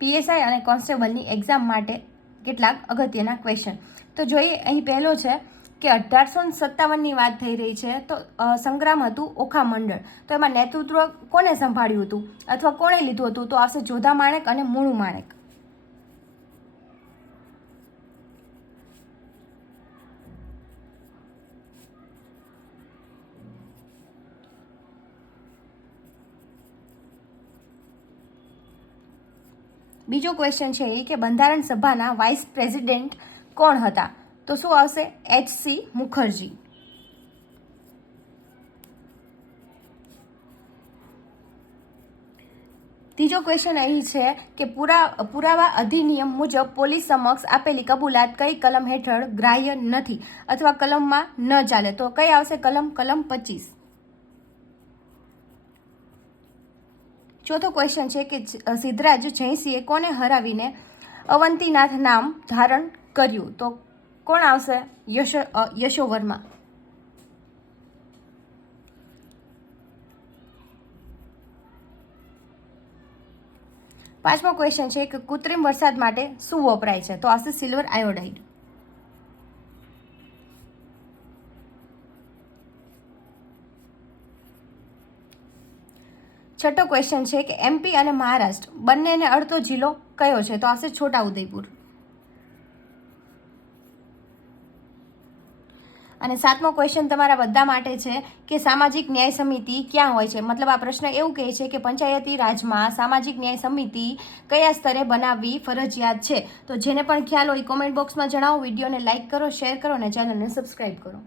PSI અને કોન્સ્ટેબલની exam માટે કેટલાક અગત્યના ક્વેશ્ચન. તો જોઈએ, અહીં પહેલો છે કે 1857ની વાત થઈ રહી છે. તો સંગ્રામ હતું ઓખા મંડળ. તો એમાં નેતૃત્વ કોને સંભાળ્યું હતું અથવા કોણે લીધું હતું? તો આવશે જોધા માણેક અને મુળુ માણેક. બીજો ક્વેશ્ચન છે એ કે બંધારણ સભાના વાઇસ પ્રેસિડેન્ટ કોણ હતા? તો શું આવશે? એચ.સી. મુખર્જી. ત્રીજો ક્વેશ્ચન અહીં છે કે પુરાવા અધિનિયમ મુજબ પોલીસ સમક્ષ આપેલી કબૂલાત કઈ કલમ હેઠળ ગ્રાહ્ય નથી અથવા કલમમાં ન ચાલે? તો કઈ આવશે કલમ? કલમ 25. ચોથો ક્વેશ્ચન છે કે સિદ્ધરાજ જયસિંહે કોને હરાવીને અવંતીનાથ નામ ધારણ કર્યું? તો કોણ આવશે? યશોવર્મા. પાંચમો ક્વેશ્ચન છે કે કૃત્રિમ વરસાદ માટે શું વપરાય છે? તો આવશે સિલ્વર આયોડાઇડ. છઠ્ઠો ક્વેશ્ચન છે કે એમપી અને મહારાષ્ટ્ર બંનેને અડતો જિલ્લો કયો છે? તો આવશે છોટાઉદેપુર. અને સાતમો ક્વેશ્ચન તમારા બધા માટે છે કે સામાજિક ન્યાય સમિતિ ક્યાં હોય છે? મતલબ આ પ્રશ્ન એવું કહે છે કે પંચાયતી રાજમાં સામાજિક ન્યાય સમિતિ કયા સ્તરે બનાવવી ફરજિયાત છે? તો જેને પણ ખ્યાલ હોય કોમેન્ટ બોક્સમાં જણાવો. વિડીયોને લાઇક કરો, શેર કરો અને ચેનલને સબસ્ક્રાઈબ કરો.